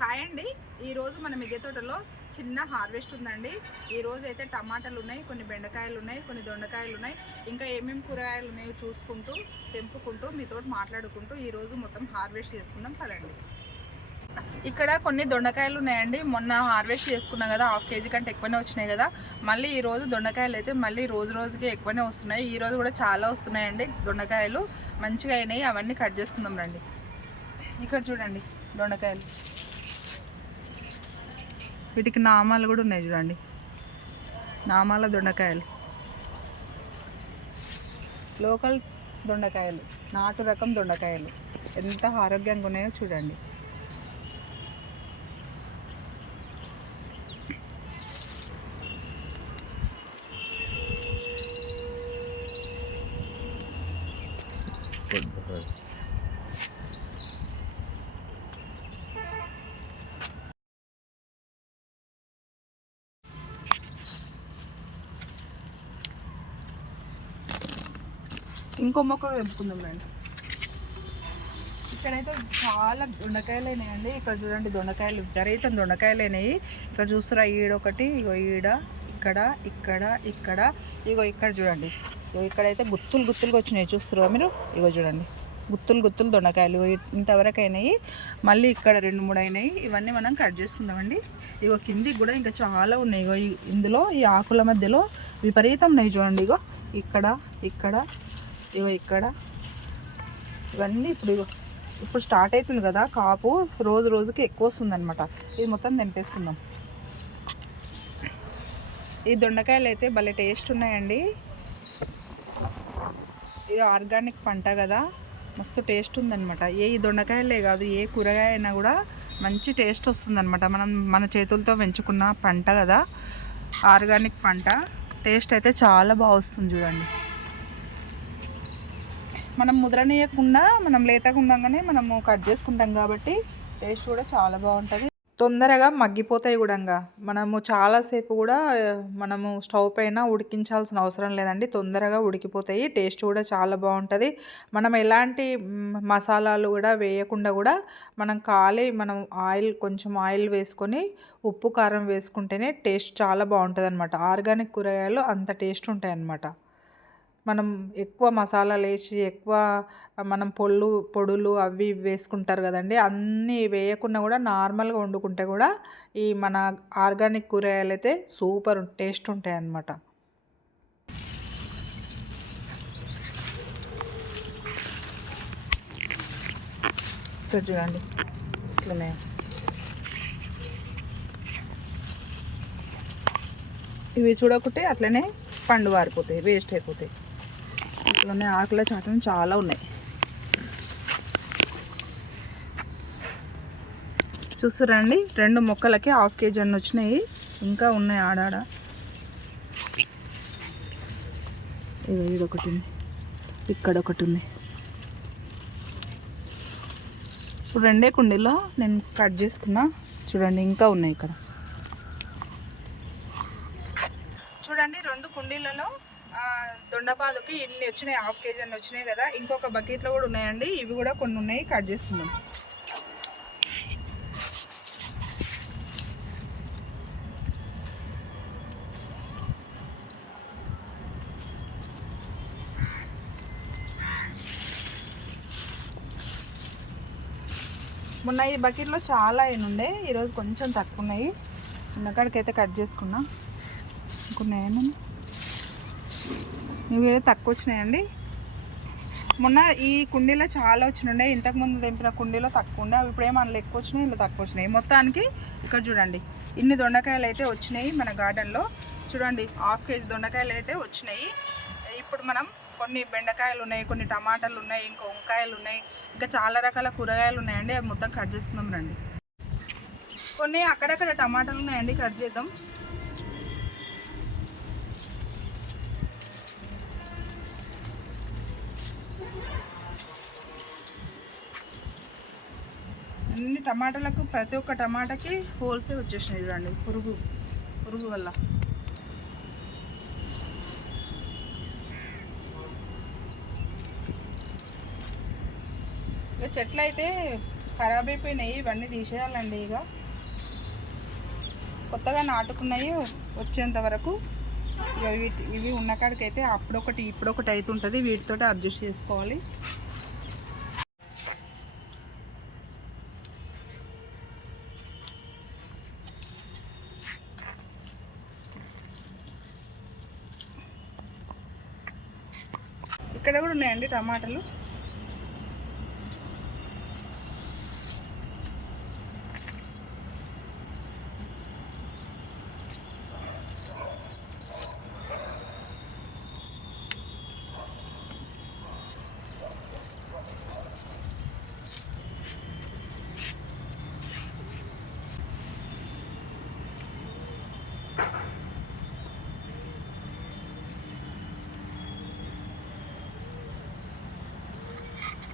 Hi అండి. ఈరోజు మన మిద్దె తోటలో చిన్న హార్వెస్ట్ ఉందండి. ఈరోజు అయితే టమాటాలు ఉన్నాయి, కొన్ని బెండకాయలు ఉన్నాయి, కొన్ని దొండకాయలు ఉన్నాయి, ఇంకా ఏమేమి కూరగాయలు ఉన్నాయో చూసుకుంటూ తెంపుకుంటూ మీతో మాట్లాడుకుంటూ ఈరోజు మొత్తం హార్వెస్ట్ చేసుకుందాం పదండి. ఇక్కడ కొన్ని దొండకాయలు ఉన్నాయండి. మొన్న హార్వెస్ట్ చేసుకున్నాం కదా, హాఫ్ కేజీ కంటే ఎక్కువనే వచ్చినాయి కదా. మళ్ళీ ఈరోజు దొండకాయలు అయితే మళ్ళీ రోజు రోజుకి ఎక్కువనే వస్తున్నాయి. ఈరోజు కూడా చాలా వస్తున్నాయండి దొండకాయలు, మంచిగా అయినాయి. అవన్నీ కట్ చేసుకుందాం రండి. ఇక్కడ చూడండి దొండకాయలు, వీటికి నామాలు కూడా ఉన్నాయి చూడండి, నామాల దొండకాయలు, లోకల్ దొండకాయలు, నాటు రకం దొండకాయలు ఎంత ఆరోగ్యంగా ఉన్నాయో చూడండి. ఇంకో మొక్క తెంపుకుందాం రండి. ఇక్కడైతే చాలా దొండకాయలు అయినాయండి. ఇక్కడ చూడండి దొండకాయలు, విపరీతం దొండకాయలు అయినాయి. ఇక్కడ చూస్తారా, ఈడొకటి, ఇగో ఈడ, ఇక్కడ ఇక్కడ ఇక్కడ, ఇగో ఇక్కడ చూడండి, ఇగో ఇక్కడైతే గుత్తులు గుత్తులుగా వచ్చినాయి. చూస్తారా మీరు, ఇగో చూడండి గుత్తులు గుత్తులు దొండకాయలు ఇంతవరకు అయినాయి. మళ్ళీ ఇక్కడ 2-3 అయినాయి. ఇవన్నీ మనం కట్ చేసుకుందామండి. ఇగో కిందికి కూడా ఇంకా చాలా ఉన్నాయి. ఇగో ఇందులో ఈ ఆకుల మధ్యలో విపరీతం ఉన్నాయి చూడండి. ఇగో ఇక్కడ ఇక్కడ, ఇగో ఇక్కడ, ఇవన్నీ ఇప్పుడు స్టార్ట్ అవుతుంది కదా కాపు, రోజు రోజుకి ఎక్కువ వస్తుంది అనమాట. ఇది మొత్తం తెంపేసుకుందాం. ఈ దొండకాయలు అయితే భలే టేస్ట్ ఉన్నాయండి. ఇది ఆర్గానిక్ పంట కదా, మస్తు టేస్ట్ ఉందన్నమాట. ఈ దొండకాయలే కాదు, ఏ కూరగాయ అయినా కూడా మంచి టేస్ట్ వస్తుందన్నమాట. మన చేతులతో పెంచుకున్న పంట కదా, ఆర్గానిక్ పంట, టేస్ట్ అయితే చాలా బాగా వస్తుంది చూడండి. మనం ముద్రనీయకుండా, మనం లేతగా ఉండగానే మనము కట్ చేసుకుంటాం కాబట్టి టేస్ట్ కూడా చాలా బాగుంటుంది. తొందరగా మగ్గిపోతాయి కూడా. మనము చాలాసేపు కూడా మనము స్టవ్ పైన ఉడికించాల్సిన అవసరం లేదండి, తొందరగా ఉడికిపోతాయి. టేస్ట్ కూడా చాలా బాగుంటుంది. మనం ఎలాంటి మసాలాలు కూడా వేయకుండా కూడా మనం కొంచెం ఆయిల్ వేసుకొని ఉప్పు కారం వేసుకుంటేనే టేస్ట్ చాలా బాగుంటుంది అనమాట. ఆర్గానిక్ కూరగాయలు అంత టేస్ట్ ఉంటాయి అన్నమాట. మనం ఎక్కువ మసాలాలు వేసి మనం పొడులు అవి వేసుకుంటారు కదండి, అన్నీ వేయకుండా కూడా నార్మల్గా వండుకుంటే కూడా ఈ మన ఆర్గానిక్ కూరగాయలు అయితే సూపర్ టేస్ట్ ఉంటాయి అన్నమాట. ఇక్కడ చూడండి ఇట్లనే ఇవి చూడకుంటే అట్లనే పండు వారిపోతాయి, వేస్ట్ అయిపోతాయి. ఇట్లనే ఆకుల చాటలు చాలా ఉన్నాయి. చూస్తారండి, 2 మొక్కలకి హాఫ్ కేజీ అన్నీ వచ్చినాయి. ఇంకా ఉన్నాయి ఆడాడ. ఇదొకటి ఉంది, ఇక్కడ ఒకటి ఉంది. ఇప్పుడు 2 కుండీలో నేను కట్ చేసుకున్నా చూడండి, ఇంకా ఉన్నాయి ఇక్కడ చూడండి. 2 కుండీలలో దొండపాదుకి ఇన్ని వచ్చినాయి, హాఫ్ కేజీ అన్నీ వచ్చినాయి కదా. ఇంకొక బకెట్లో కూడా ఉన్నాయండి, ఇవి కూడా కొన్ని ఉన్నాయి, కట్ చేసుకుందాం. మొన్న ఈ బకెట్లో చాలా అయినుండే, ఈరోజు కొంచెం తక్కువ ఉన్నాయి. ఉన్నకాడికైతే కట్ చేసుకున్నా. ఇంకున్నాయేమో, ఇవి తక్కువ వచ్చినాయండి. మొన్న ఈ కుండీలో చాలా వచ్చినుండే, ఇంతకుముందు తెంపిన కుండీలో తక్కువ ఉండే. అవి ఇప్పుడేమో అందులో ఎక్కువ వచ్చినాయి, ఇలా తక్కువ వచ్చినాయి. మొత్తానికి ఇక్కడ చూడండి ఇన్ని దొండకాయలు అయితే వచ్చినాయి మన గార్డెన్లో. చూడండి హాఫ్ కేజీ దొండకాయలు అయితే వచ్చినాయి. ఇప్పుడు మనం కొన్ని బెండకాయలు ఉన్నాయి, కొన్ని టమాటాలు ఉన్నాయి, ఇంకా వంకాయలు ఉన్నాయి, ఇంకా చాలా రకాల కూరగాయలు ఉన్నాయండి. అవి మొత్తం కట్ చేసుకుందాం రండి. కొన్ని అక్కడక్కడ టమాటాలు ఉన్నాయండి, కట్ చేద్దాం. అన్ని టమాటాలకు ప్రతి ఒక్క టమాటాకి హోల్సే వచ్చేసినాయి చూడండి, పురుగు వల్ల. చెట్లు అయితే ఖరాబ్ అయిపోయినాయి, ఇవన్నీ తీసేయాలండి. ఇక కొత్తగా నాటుకున్నాయి వచ్చేంత వరకు ఇక ఇవి ఉన్న కాడికైతే అప్పుడొకటి ఇప్పుడొకటి అవుతుంటుంది, వీటితో అడ్జస్ట్ చేసుకోవాలి. ఇక్కడ కూడా ఉన్నాయండి టమాటాలు.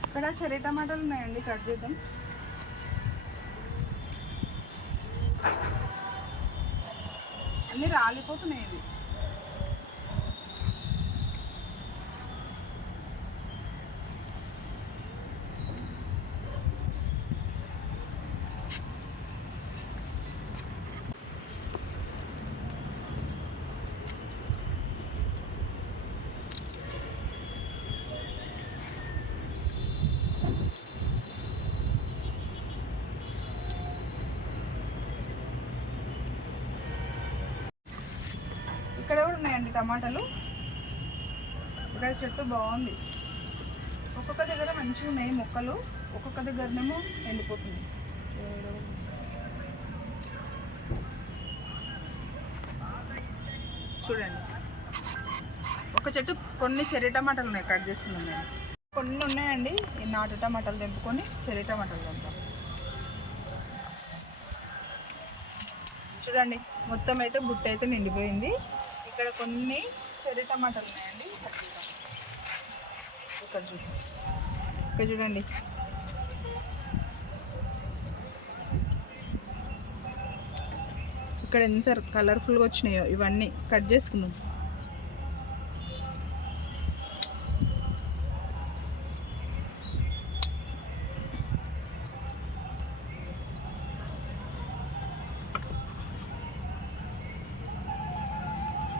ఇక్కడ చెర్రీ టమాటాలు ఉన్నాయండి, కట్ చేద్దాం. అన్నీ రాలిపోతున్నాయి ఇవి. ఇక్కడ కూడా ఉన్నాయండి టమాటాలు. ఇక్కడ చెట్టు బాగుంది, ఒక్కొక్క దగ్గర మంచిగా ఉన్నాయి మొక్కలు, ఒక్కొక్క దగ్గరనేమో ఎండిపోతుంది. చూడండి, ఒక చెట్టు కొన్ని చెర్రీ టమాటాలు ఉన్నాయి, కట్ చేసుకున్నాం నేను. కొన్ని ఉన్నాయండి, ఈ నాటు టమాటాలు తెంపుకొని చెర్రీ టమాటాలు తెంపాలి. చూడండి, మొత్తం అయితే బుట్ట అయితే నిండిపోయింది. ఇక్కడ కొన్ని చెర్రీ టమాటాలు ఉన్నాయండి, ఇక్కడ చూడండి. ఇక్కడ ఎంత కలర్ఫుల్గా వచ్చినాయో, ఇవన్నీ కట్ చేసుకుందాం.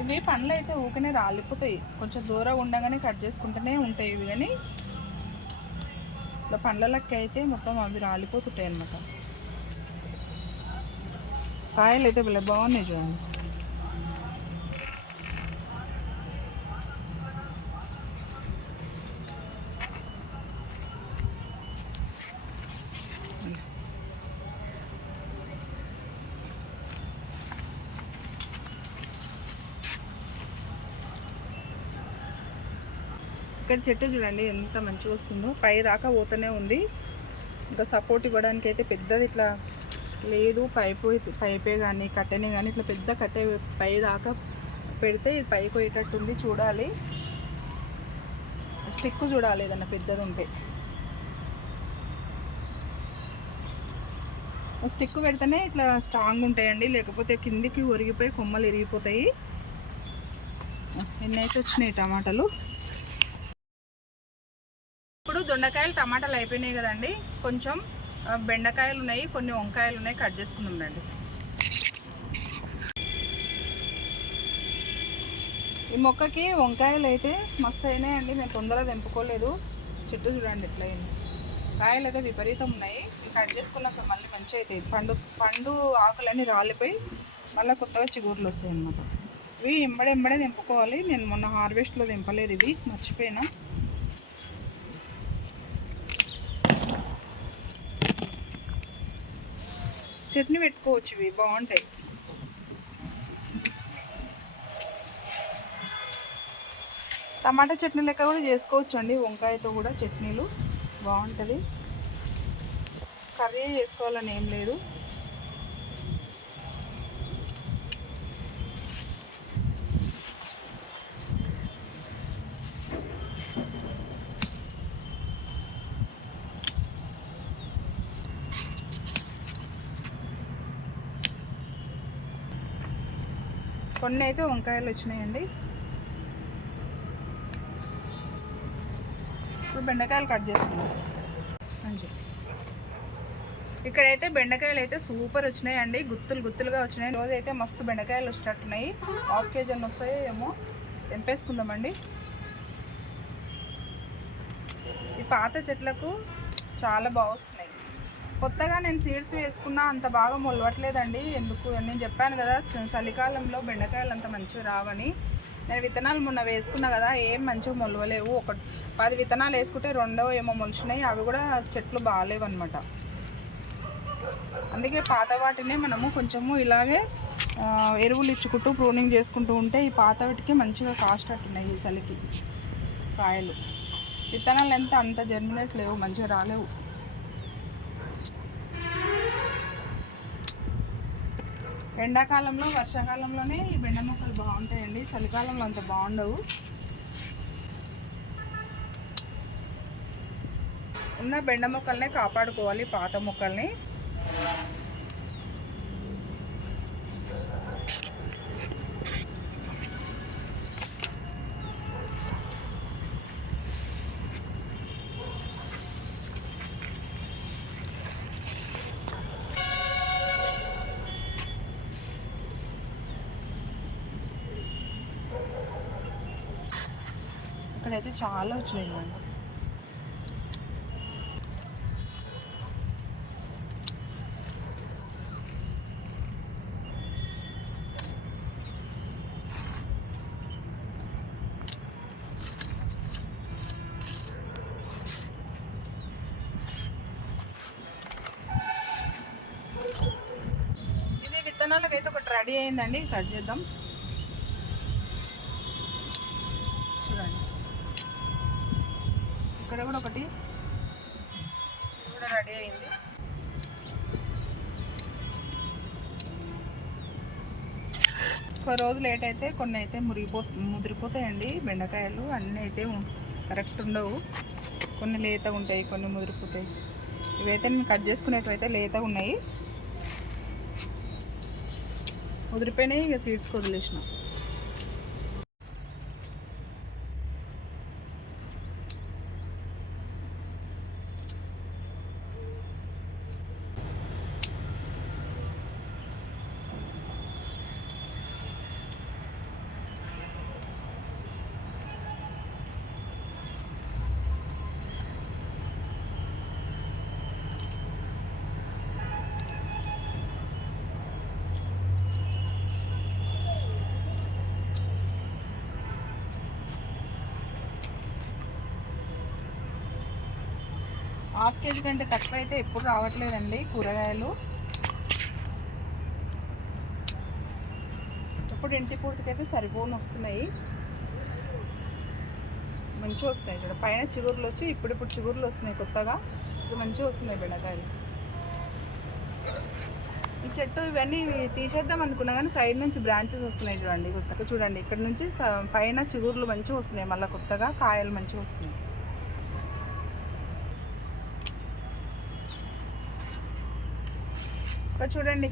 ఇవి పండ్లు అయితే ఊకనే రాలిపోతాయి, కొంచెం దూరం ఉండగానే కట్ చేసుకుంటూనే ఉంటాయి ఇవి. కానీ ఇలా పండ్లకి అయితే మొత్తం అవి రాలిపోతుంటాయి అన్నమాట. కాయలు అయితే భలే బాగున్నాయి చూడండి. ఇక్కడ చెట్టు చూడండి ఎంత మంచిగా వస్తుందో, పై దాకా పోతూనే ఉంది. ఇంకా సపోర్ట్ ఇవ్వడానికి అయితే పెద్దది ఇట్లా లేదు, పైపే కానీ కట్టెనే కానీ ఇట్లా పెద్ద కట్టె పై దాకా పెడితే ఇది పైకి పోయేటట్టుంది. చూడాలి, స్టిక్ చూడాలి ఏదన్నా పెద్దది ఉంటే. స్టిక్ పెడితేనే ఇట్లా స్ట్రాంగ్ ఉంటాయండి, లేకపోతే కిందికి ఒరిగిపోయి కొమ్మలు ఇరిగిపోతాయి. ఎన్నైతే వచ్చినాయి టమాటాలు. ఇప్పుడు దొండకాయలు టమాటాలు అయిపోయినాయి కదండి, కొంచెం బెండకాయలు ఉన్నాయి, కొన్ని వంకాయలు ఉన్నాయి, కట్ చేసుకుందాం రండి. ఈ మొక్కకి వంకాయలు అయితే మస్తు అయినాయండి, మేము తొందరగా తెంపుకోలేదు. చెట్టు చూడండి ఎట్లా అయింది, కాయలు అయితే విపరీతం ఉన్నాయి. కట్ చేసుకున్నాక మళ్ళీ మంచిగా అవుతాయి. పండు ఆకులన్నీ రాలిపోయి మళ్ళీ కొత్తగా చిగుర్లు వస్తాయి అన్నమాట. ఇవి ఎంబడే తెంపుకోవాలి. నేను మొన్న హార్వెస్ట్లో తెంపలేదు, ఇవి మర్చిపోయినా. చట్నీ పెట్టుకోవచ్చు, ఇవి బాగుంటాయి. టమాటా చట్నీ లెక్క కూడా చేసుకోవచ్చు అండి, వంకాయతో కూడా చట్నీలు బాగుంటుంది. కర్రీ చేసుకోవాలని ఏం లేదు. కొన్ని అయితే వంకాయలు వచ్చినాయండి. ఇప్పుడు బెండకాయలు కట్ చేసుకున్నాం మంచిగా. ఇక్కడైతే బెండకాయలు అయితే సూపర్ వచ్చినాయండి, గుత్తులు గుత్తులుగా వచ్చినాయి. రోజు అయితే మస్తు బెండకాయలు వచ్చేటట్టున్నాయి. ½ కేజీ అన్న వస్తాయో ఏమో, తెంపేసుకుందామండి. ఈ పాత చెట్లకు చాలా బాగా వస్తున్నాయి. కొత్తగా నేను సీడ్స్ వేసుకున్నా అంత బాగా మొలవట్లేదండి. ఎందుకు నేను చెప్పాను కదా, చలికాలంలో బెండకాయలు అంత మంచిగా రావని. నేను విత్తనాలు మొన్న వేసుకున్నా కదా, ఏం మంచిగా మొలవలేవు. 10 విత్తనాలు వేసుకుంటే 2 ఏమో మొలిచినాయి. అవి కూడా చెట్లు బాగాలేవు అనమాట. అందుకే పాత వాటినే మనము కొంచెము ఇలాగే ఎరువులు ఇచ్చుకుంటూ ప్రూనింగ్ చేసుకుంటూ ఉంటే ఈ పాత వాటికి మంచిగా కాస్టట్టున్నాయి. ఈ చలికి కాయలు విత్తనాలు అంత జర్మినేట్ లేవు, మంచిగా రాలేవు. ఎండాకాలంలో వర్షాకాలంలోనే ఈ బెండ మొక్కలు బాగుంటాయండి, చలికాలంలో అంత బాగుండవు. ఉన్న బెండ మొక్కల్నే కాపాడుకోవాలి, పాత మొక్కల్ని. ఇక్కడైతే చాలా వచ్చినాయి. ఇది విత్తనాలకైతే ఒకటి రెడీ అయిందండి, కట్ చేద్దాం. చూడండి, ఇక్కడ కూడా ఒకటి కూడా రెడీ అయింది. ఒక రోజు లేట్ అయితే కొన్ని అయితే ముదిరిపోతాయండి బెండకాయలు. అన్నీ అయితే కరెక్ట్ ఉండవు, కొన్ని లేత ఉంటాయి, కొన్ని ముదిరిపోతాయి. ఇవైతే నేను కట్ చేసుకునేటివైతే లేత ఉన్నాయి, ముదిరిపోయినాయి. ఇక సీడ్స్కి వదిలేసిన. ½ కేజీ కంటే తక్కువ అయితే ఎప్పుడు రావట్లేదండి కూరగాయలు. ఇప్పుడు ఇంటి పూర్తికైతే సరిపోను వస్తున్నాయి, మంచిగా వస్తున్నాయి. చూడ పైన చిగుర్లు వచ్చి ఇప్పుడు చిగుర్లు వస్తున్నాయి కొత్తగా, ఇప్పుడు మంచిగా వస్తున్నాయి బెండకాయలు. ఈ చెట్టు ఇవన్నీ తీసేద్దాం అనుకున్నా కానీ సైడ్ నుంచి బ్రాంచెస్ వస్తున్నాయి చూడండి కొత్తగా. చూడండి, ఇక్కడ నుంచి పైన చిగుర్లు మంచిగా వస్తున్నాయి, మళ్ళీ కొత్తగా కాయలు మంచిగా వస్తున్నాయి. చూడండి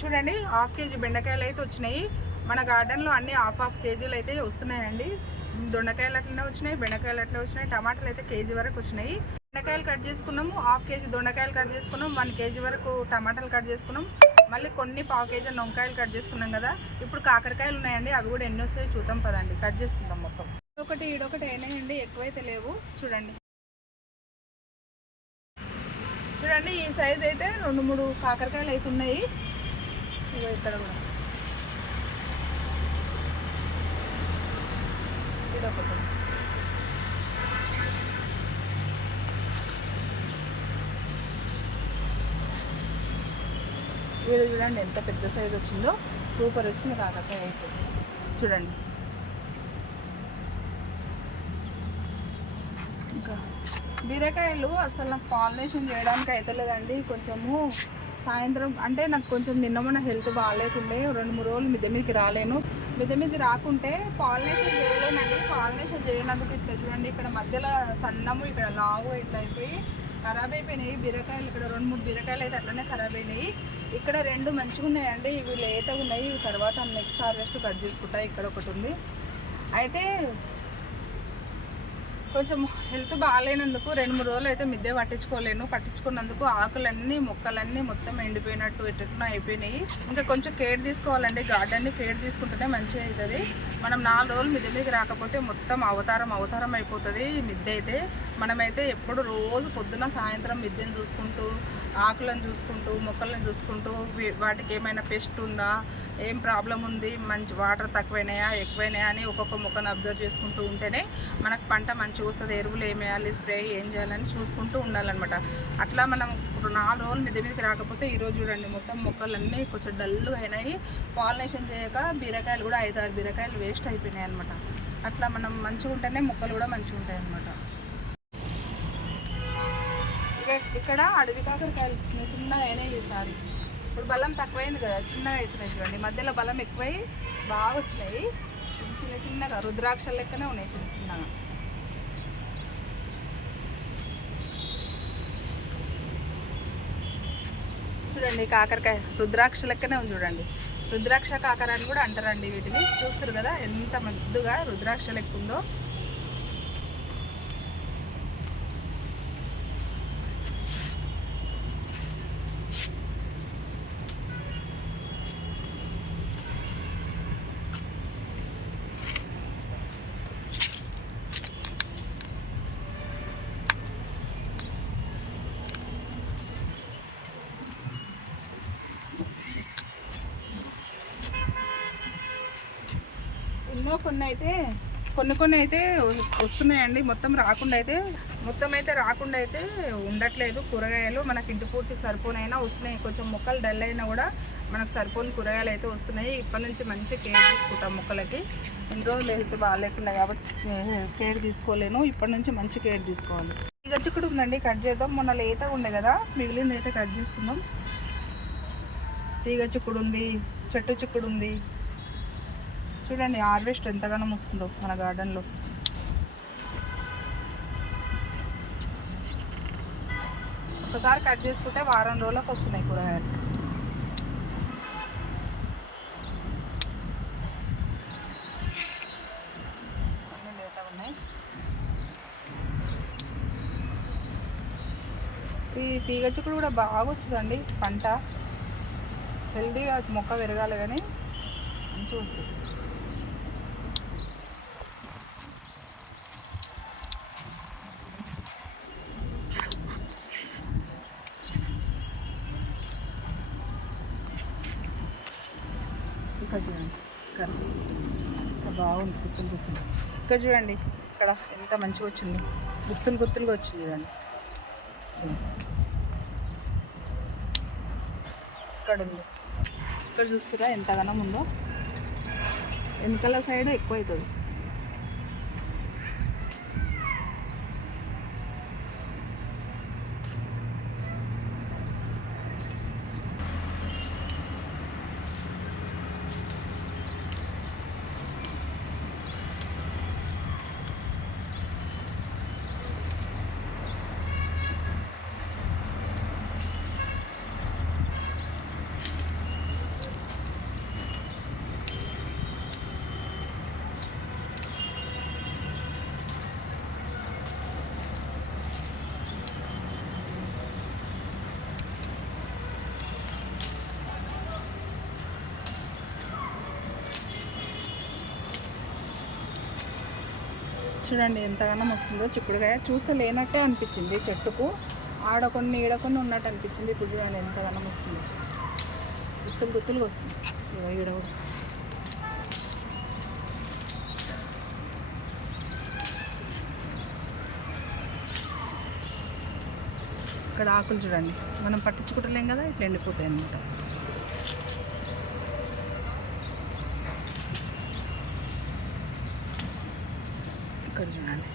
చూడండి, ½ కేజీ బెండకాయలు అయితే వచ్చినాయి. మన గార్డెన్లో అన్ని ½ కేజీలు అయితే వస్తున్నాయండి. దొండకాయలు అట్లనే వచ్చినాయి, బెండకాయలు అట్లే వచ్చినాయి, టమాటాలు అయితే కేజీ వరకు వచ్చినాయి. బెండకాయలు కట్ చేసుకున్నాము, ½ కేజీ దొండకాయలు కట్ చేసుకున్నాం, 1 కేజీ వరకు టమాటాలు కట్ చేసుకున్నాం, మళ్ళీ కొన్ని ½ కేజీ వంకాయలు కట్ చేసుకున్నాం కదా. ఇప్పుడు కాకరకాయలు ఉన్నాయండి, అవి కూడా ఎన్ని వస్తాయో చూద్దాం పదండి, కట్ చేసుకుందాం. మొత్తం ఈడొకటి అయినాయండి, ఎక్కువైతే లేవు. చూడండి చూడండి, ఈ సైజ్ అయితే 2-3 కాకరకాయలు అయితే ఉన్నాయి. ఇగో ఇక్కడ కూడా ఇదొకటి. వీడు చూడండి ఎంత పెద్ద సైజ్ వచ్చిందో, సూపర్ వచ్చింది కాకరకాయ అయితే. చూడండి, ఇంకా బీరకాయలు అసలు నాకు పాలినేషన్ చేయడానికి అయితే లేదండి. కొంచెము సాయంత్రం అంటే నాకు కొంచెం నిన్న మొన్న హెల్త్ బాగాలేకుండే, 2-3 రోజులు మిద్దె మీదకి రాలేను. మిద్దె మీద రాకుంటే పాలినేషన్ చేయలేనండి. పాలినేషన్ చేయనందుకు ఇట్లా చూడండి, ఇక్కడ మధ్యలో సన్నము, ఇక్కడ లావు ఇట్లా అయిపోయి ఖరాబ్ అయిపోయినాయి బీరకాయలు. ఇక్కడ 2-3 బీరకాయలు అయితే అట్లనే ఖరాబ్ అయినాయి. ఇక్కడ 2 మంచిగా ఉన్నాయండి, ఇవి లేతగా ఉన్నాయి. ఇవి తర్వాత నెక్స్ట్ హార్వెస్ట్ కట్ చేసుకుంటా. ఇక్కడ ఒకటి ఉంది. అయితే కొంచెం హెల్త్ బాగాలేనందుకు 2-3 రోజులు అయితే మిద్దె పట్టించుకున్నందుకు ఆకులన్నీ మొక్కలన్నీ మొత్తం ఎండిపోయినట్టు ఎట్లా అయిపోయినాయి. ఇంకా కొంచెం కేర్ తీసుకోవాలండి. గార్డెన్ని కేర్ తీసుకుంటేనే మంచిగా అవుతుంది. మనం 4 రోజులు మిద్దె మీదకి రాకపోతే మొత్తం అవతారం అయిపోతుంది మిద్దె అయితే. మనమైతే ఎప్పుడు రోజు పొద్దున సాయంత్రం మిద్దెని చూసుకుంటూ, ఆకులను చూసుకుంటూ, మొక్కలను చూసుకుంటూ, వాటికి ఏమైనా పెస్ట్ ఉందా, ఏం ప్రాబ్లం ఉంది, మంచి వాటర్ తక్కువైనాయా ఎక్కువైనాయా అని ఒక్కొక్క మొక్కను అబ్జర్వ్ చేసుకుంటూ ఉంటేనే మనకు పంట మంచిగా వస్తుంది. ఎరువులు ఏం వేయాలి, స్ప్రే ఏం చేయాలని చూసుకుంటూ ఉండాలన్నమాట. అట్లా మనం ఇప్పుడు 4 రోజులు మిద్దె మీదకి రాకపోతే ఈరోజు చూడండి మొత్తం మొక్కలన్నీ కొంచెం డల్గా అయినాయి. పాలినేషన్ చేయక బీరకాయలు కూడా 5-6 బీరకాయలు వేస్ట్ అయిపోయినాయి అనమాట. అట్లా మనం మంచిగా ఉంటేనే మొక్కలు కూడా మంచిగా ఉంటాయి అన్నమాట. ఇక్కడ అడవి కాకరకాయలు చిన్న అయినాయి ఈసారి. ఇప్పుడు బలం తక్కువైంది కదా, చిన్నగా అవుతున్నాయి చూడండి. మధ్యలో బలం ఎక్కువై బాగా వచ్చినాయి. చిన్నగా రుద్రాక్షల లెక్కనే ఉన్నాయి చిన్నగా. చూడండి కాకరకాయ రుద్రాక్ష లెక్కనే ఉంది చూడండి. రుద్రాక్ష కాకర అని కూడా అంటారండి వీటిని. చూస్తారు కదా ఎంత ముద్దుగా రుద్రాక్ష లెక్క ఉందో. కొన్ని అయితే వస్తున్నాయండి. మొత్తం రాకుండా అయితే ఉండట్లేదు కూరగాయలు. మనకి ఇంటి పూర్తికి సరిపోనైనా వస్తున్నాయి. కొంచెం మొక్కలు డల్ అయినా కూడా మనకు సరిపోని కూరగాయలు అయితే వస్తున్నాయి. ఇప్పటి నుంచి మంచి కేర్ తీసుకుంటాం మొక్కలకి. ఇన్ని రోజులు హెల్త్ బాగాలేకుండా కాబట్టి కేర్ తీసుకోలేను. ఇప్పటి నుంచి మంచి కేర్ తీసుకోవాలి. తీగ చిక్కుడు ఉందండి, కట్ చేద్దాం. మొన్న లేత ఉండే కదా, మిగిలింది అయితే కట్ చేసుకుందాం. తీగ చిక్కుడు ఉంది, చెట్టు చిక్కుడు ఉంది. చూడండి హార్వెస్ట్ ఎంతగానో వస్తుందో మన గార్డెన్లో. ఒకసారి కట్ చేసుకుంటే వారం రోజులకు వస్తున్నాయి కూరగాయలు. అన్నీ లేత ఉన్నాయి. ఈ తీగ చిక్కుడు కూడా బాగా వస్తుందండి పంట. హెల్దీగా మొక్క పెరగాలి కానీ మంచిగా వస్తుంది. ఇక్కడ చూడండి బాగుంది గుత్తులు. ఇక్కడ చూడండి ఇక్కడ ఎంత మంచిగా వచ్చింది, గుత్తులుగా వచ్చింది చూడండి. ఇక్కడ ఉంది, ఇక్కడ చూస్తారా ఎంతగానో ఉందో. వెనకాల సైడ్ ఎక్కువ అవుతుంది. చూడండి ఎంతగానో వస్తుందో చిక్కుడుకాయ. చూస్తే లేనట్టే అనిపించింది చెట్టుకు, ఆడ కొన్ని ఈడ కొన్ని ఉన్నట్టు అనిపించింది. ఇప్పుడు చూడండి ఎంతగానో వస్తుంది, గుత్తులుగా వస్తుంది. ఈడ కూడా ఇక్కడ ఆకులు చూడండి, మనం పట్టించుకుంటలేం కదా, ఇట్లా ఎండిపోతాయి అన్నమాట. ఇక్కడ చూడండి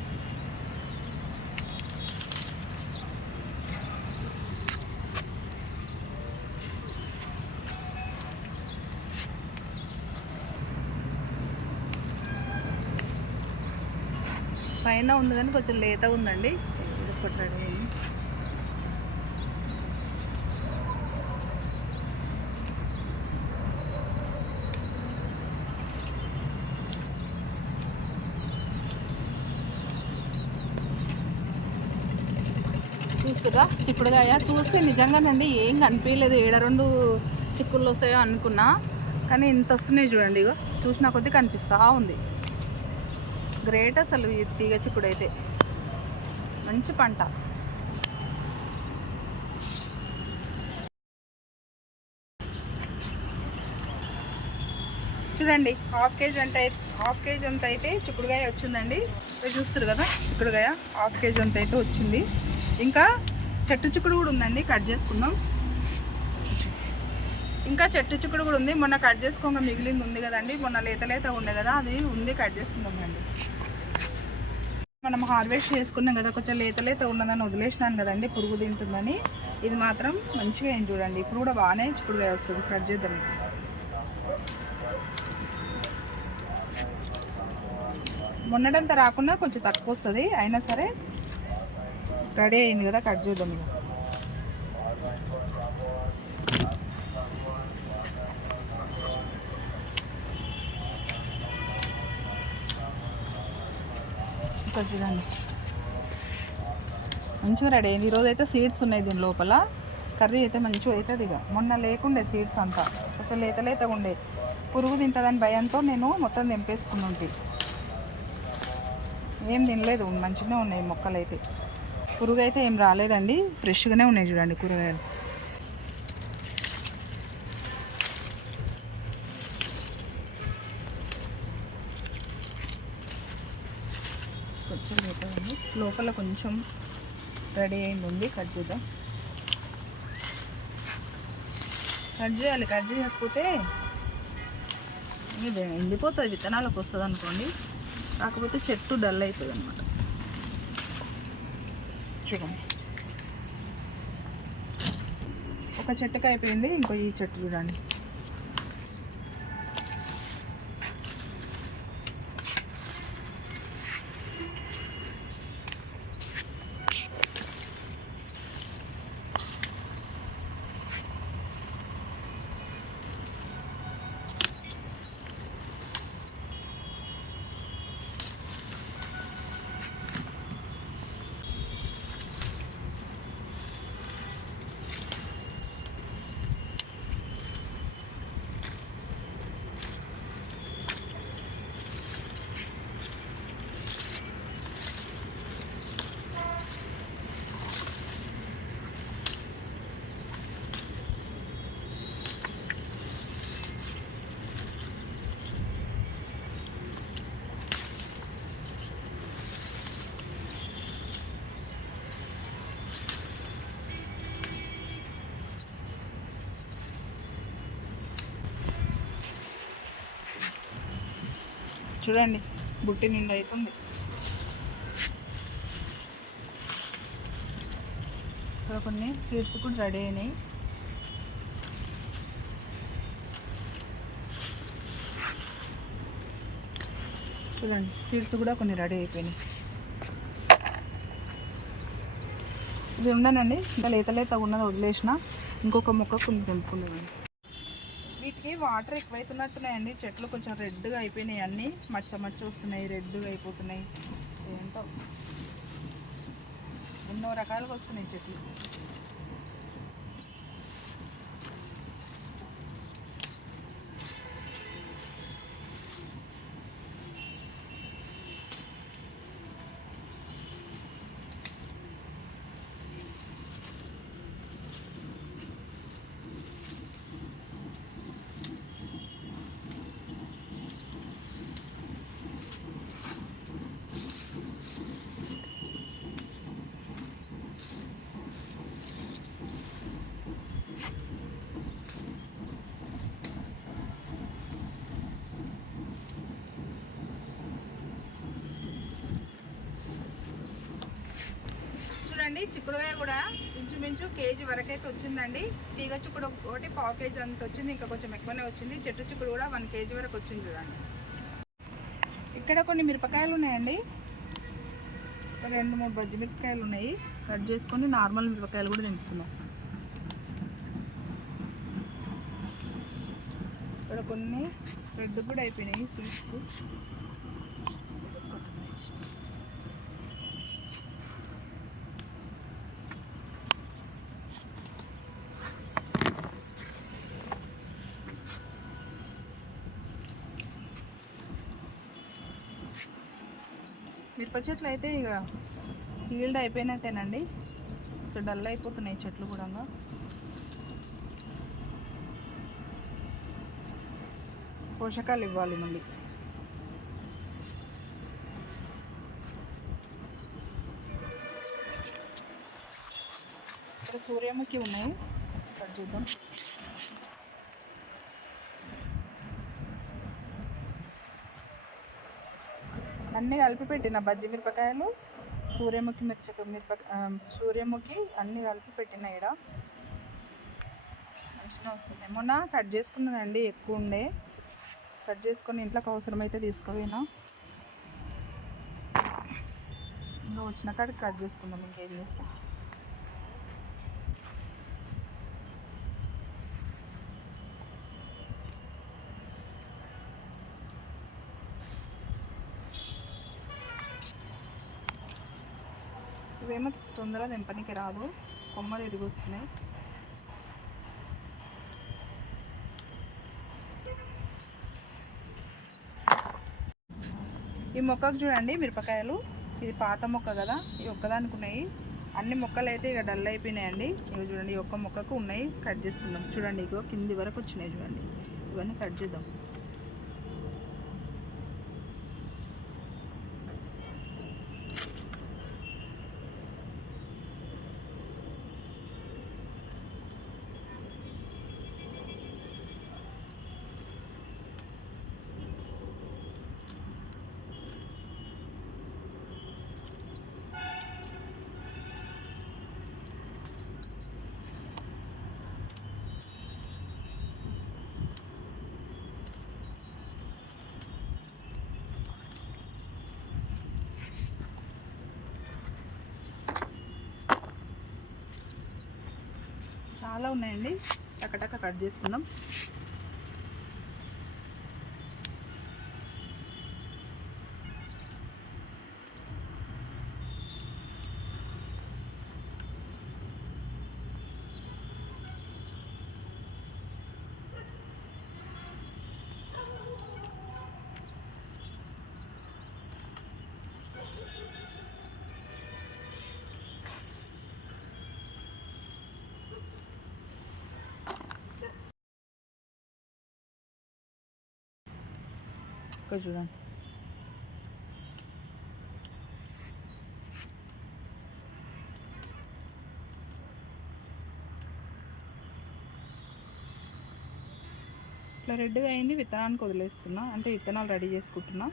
పైన ఉంది కానీ కొంచెం లేతగా ఉందండి. ఒకటి రెడీ అయింది. చూస్తుగా చిక్కుడుకాయ చూస్తే నిజంగానండి ఏం కనిపించలేదు, ఏడ 2 చిక్కుళ్ళు వస్తాయో అనుకున్నా, కానీ ఇంత వస్తున్నాయి చూడండి. ఇగో చూసిన కొద్దీ కనిపిస్తూ ఉంది. గ్రేట్ అసలు ఈ తీగ చిక్కుడైతే మంచి పంట. చూడండి హాఫ్ కేజీ అంత అయితే చిక్కుడుకాయ వచ్చిందండి. చూస్తారు కదా చిక్కుడుకాయ హాఫ్ కేజీ అంత అయితే వచ్చింది. ఇంకా చెట్టు చిక్కుడు కూడా ఉందండి, కట్ చేసుకుందాం. ఇంకా చెట్టు చిక్కుడు కూడా ఉంది, మొన్న కట్ చేసుకోగా మిగిలింది ఉంది కదండి, మొన్న లేత ఉండే కదా, అది ఉంది, కట్ చేసుకుందాం అండి. మనం హార్వెస్ట్ చేసుకున్నాం కదా, కొంచెం లేత ఉన్నదని వదిలేసినాను కదండి, పురుగు తింటుందని. ఇది మాత్రం మంచిగా ఏం చూడండి, ఇప్పుడు కూడా బాగానే చిక్కుడుకాయ వస్తుంది. కట్ చేద్దాం. మొన్నడంతా రాకుండా కొంచెం తక్కువ వస్తుంది, అయినా సరే రెడీ అయింది కదా, కట్ చేద్దాం. ఇక చూడండి మంచిగా రెడీ అయింది. ఈరోజు అయితే సీడ్స్ ఉన్నాయి దీని లోపల, కర్రీ అయితే మంచిగా అవుతుంది. ఇక మొన్న లేకుండే సీడ్స్ అంతా కొంచెం లేతగా ఉండే, పురుగు తింటుందని భయంతో నేను మొత్తం తెంపేసుకున్నాంటి. ఏం తినలేదు, మంచిగానే ఉన్నాయి మొక్కలు అయితే. పురుగు అయితే ఏం రాలేదండి, ఫ్రెష్గానే ఉన్నాయి చూడండి కూరగాయలు. కొంచెం లేదండి, లోపల కొంచెం రెడీ అయింది ఉంది. కట్ చేద్దాం. కట్ చేయాలి, కట్ చేయకపోతే ఇది ఎండిపోతుంది, విత్తనాలకు వస్తుంది అనుకోండి, కాకపోతే చెట్టు డల్ అవుతుంది అన్నమాట. చూడండి ఒక చెట్టుకి అయిపోయింది, ఇంకో ఈ చెట్టు చూడండి. చూడండి బుట్టి నిండు అవుతుంది. ఇక్కడ కొన్ని సీడ్స్ కూడా రెడీ అయినాయి. చూడండి సీడ్స్ కూడా కొన్ని రెడీ అయిపోయినాయి. ఇది ఉండనండి, ఇంకా లేతగా ఉన్నది వదిలేసిన, ఇంకొక మొక్క కొన్ని తెంపుకున్నామండి. వీటికి వాటర్ ఎక్కువైతున్నట్టున్నాయండి, చెట్లు కొంచెం రెడ్గా అయిపోయినాయి, అన్నీ మచ్చ వస్తున్నాయి, రెడ్గా అయిపోతున్నాయి. ఏంటో ఎన్నో రకాలుగా వస్తున్నాయి చెట్లు. చిక్కుడుకాయ కూడా ఇంచుమించు కేజీ వరకు అయితే వచ్చిందండి. తీగ చిక్కుడు ఒకటి పావు కేజీ అంత వచ్చింది, ఇంకా కొంచెం ఎక్కువనే వచ్చింది. చెట్టు చిక్కుడు కూడా 1 కేజీ వరకు వచ్చింది చూడండి. ఇక్కడ కొన్ని మిరపకాయలు ఉన్నాయండి, 2-3 బజ్జి మిరపకాయలు ఉన్నాయి. కట్ చేసుకొని నార్మల్ మిరపకాయలు కూడా తెంపుకున్నాం. ఇక్కడ కొన్ని రెడ్ కూడా అయిపోయినాయి సీడ్స్కు. మిరప చెట్లు అయితే ఇక హీల్డ్ అయిపోయినట్టేనండి, కొంచెం డల్ అయిపోతున్నాయి చెట్లు కూడా. పోషకాలు ఇవ్వాలి మళ్ళీ. ఇక్కడ సూర్యముఖి ఉన్నాయి, ఇక్కడ చూద్దాం. అన్నీ కలిపి పెట్టిన బజ్జి మిరపకాయలు, సూర్యముఖి సూర్యముఖి అన్నీ కలిపి పెట్టిన. ఇక్కడ మంచిగా వస్తున్నాయి. మొన్న కట్ చేసుకున్నానండి, ఎక్కువ ఉండే కట్ చేసుకొని ఇంట్లోకి అవసరమైతే తీసుకుపోయినా. ఇంకా వచ్చిన కాడికి కట్ చేసుకుందాం, ఇంకేం చేస్తాం. ఇవేమో తొందరగా తెంపనికి రాదు, కొమ్మలు ఎదిగొస్తున్నాయి. ఈ మొక్కకు చూడండి మిరపకాయలు, ఇది పాత మొక్క కదా, ఈ ఒక్కదానికి ఉన్నాయి. అన్ని మొక్కలు అయితే ఇక డల్ అయిపోయినాయండి. ఇవి చూడండి, ఈ ఒక్క మొక్కకు ఉన్నాయి, కట్ చేసుకుందాం. చూడండి ఇగో కింది వరకు వచ్చినాయి చూడండి, ఇవన్నీ కట్ చేద్దాం. చాలా ఉన్నాయండి, టకటక కట్ చేసుకుందాం. ఇక్కడ చూడండి, ఇట్లా రెడ్గా అయింది. విత్తనానికి వదిలేస్తున్నా, అంటే విత్తనాలు రెడీ చేసుకుంటున్నా.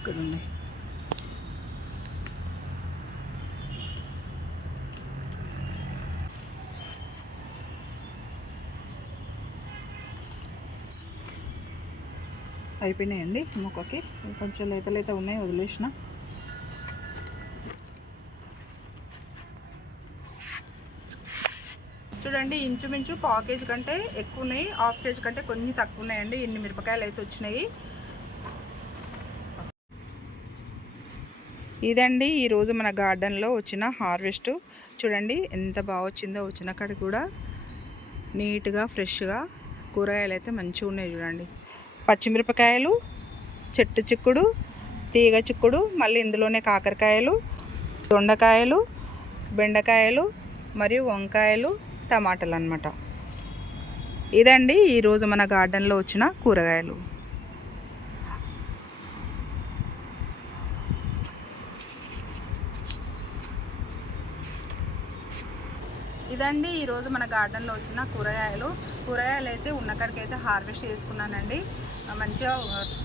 ఇక్కడ ఉన్నాయి. అయిపోయినాయండి మొక్కకి, కొంచెం లేత లేత ఉన్నాయి, వదిలేసిన. చూడండి, ఇంచుమించు పావు కేజీ కంటే ఎక్కువ ఉన్నాయి, హాఫ్ కేజీ కంటే కొన్ని తక్కువ ఉన్నాయండి. ఇన్ని మిరపకాయలు అయితే వచ్చినాయి. ఇదండి ఈరోజు మన గార్డెన్లో వచ్చిన హార్వెస్ట్. చూడండి ఎంత బాగా వచ్చిందో, వచ్చిన కాడ కూడా నీట్గా ఫ్రెష్గా కూరగాయలు అయితే మంచిగా ఉన్నాయి. చూడండి, పచ్చిమిరపకాయలు, చెట్టు చిక్కుడు, తీగ చిక్కుడు, మళ్ళీ ఇందులోనే కాకరకాయలు, దొండకాయలు, బెండకాయలు మరియు వంకాయలు, టమాటాలు అన్నమాట. ఇదండి ఈరోజు మన గార్డెన్లో వచ్చిన కూరగాయలు. ఇదండి ఈరోజు మన గార్డెన్లో వచ్చిన కూరగాయలు అయితే ఉన్నకాడికైతే హార్వెస్ట్ చేసుకున్నానండి. మంచిగా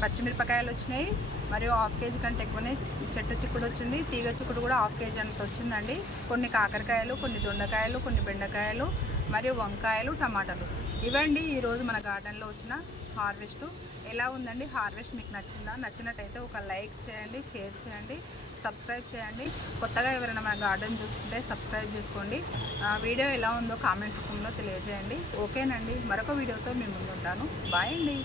పచ్చిమిరపకాయలు వచ్చినాయి, మరియు హాఫ్ కేజీ కంటే ఎక్కువనే చెట్టు చిక్కుడు వచ్చింది. తీగ చిక్కుడు కూడా హాఫ్ కేజీ అంత వచ్చిందండి. కొన్ని కాకరకాయలు, కొన్ని దొండకాయలు, కొన్ని బెండకాయలు, మరియు వంకాయలు, టమాటాలు. ఇవండి ఈరోజు మన గార్డెన్లో వచ్చిన హార్వెస్ట్. ఎలా ఉందండి హార్వెస్ట్? మీకు నచ్చిందా? నచ్చినట్టయితే ఒక లైక్ చేయండి, షేర్ చేయండి, సబ్స్క్రైబ్ చేయండి. కొత్తగా ఎవరైనా మన గార్డెన్ చూస్తుంటే సబ్స్క్రైబ్ చేసుకోండి. వీడియో ఎలా ఉందో కామెంట్ రూపంలో తెలియజేయండి. ఓకేనండి, మరొక వీడియోతో మీ ముందుంటాను. బాయ్ అండి.